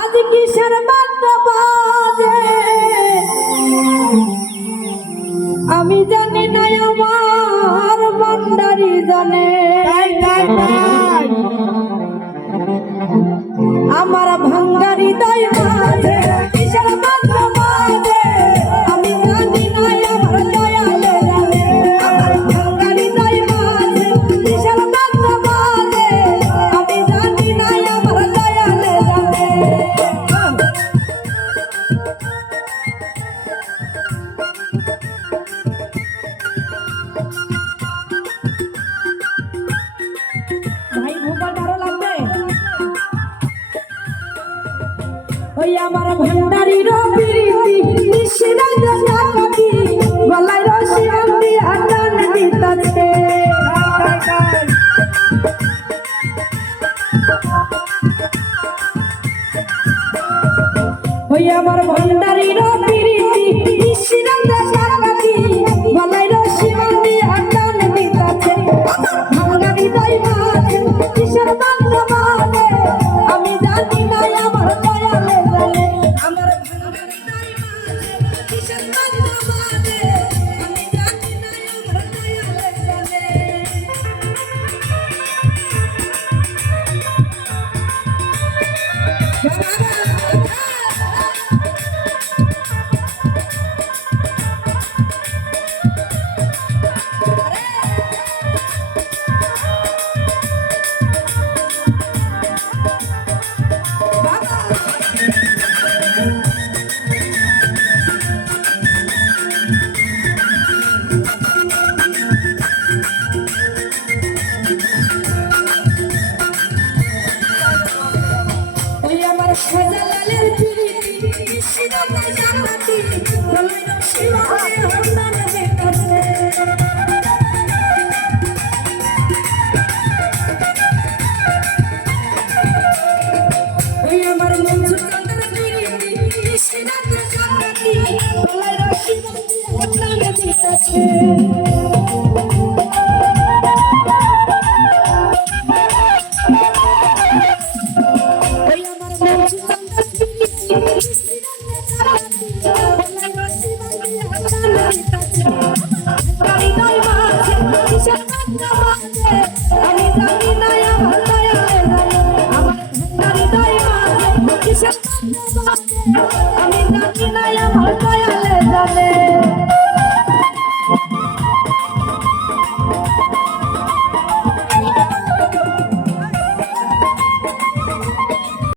আজ কিসের বাদ্য বাজে আমি জানি না, আমার ভান্ডারি জানে। আমার ভাঙ্গারি দয় মাঝে কিসের বাদ্য বাজে আমি জানি না, আমার দয়ালে জানে। আমার ভাঙ্গারি দয় মাঝে কিসের বাদ্য বাজে আমি জানি না, আমার দয়ালে জানে। ভাই ভোপাল আরো লাগবে। ওই আমার ভান্ডারির প্রীতি নিশিরাত জাগাতি গলায় রশি বাঁধি আটান দিতাছে। ওই আমার ভান্ডারির প্রীতি নিশিরাত জাগাতি গলায় রশি বাঁধি আটান দিতাছে। ভাঙ্গারি দয় মাঝে কিসের বাদ্য বাজে আমি জানি না, আমার দয়ালে জানে। আমার ভাঙ্গারি দয় মাঝে কিসের বাদ্য বাজে আমি জানি না, আমার দয়ালে জানে। ওই আমার শাহজালালের প্রীতি নিশিরাত জাগাতি গলায় রশি বাঁধি আটান দিতাছে। ওই আমার মনসুর কান্তার প্রীতি নিশিরাত জাগাতি গলায় রশি বাঁধি আটান দিতাছে।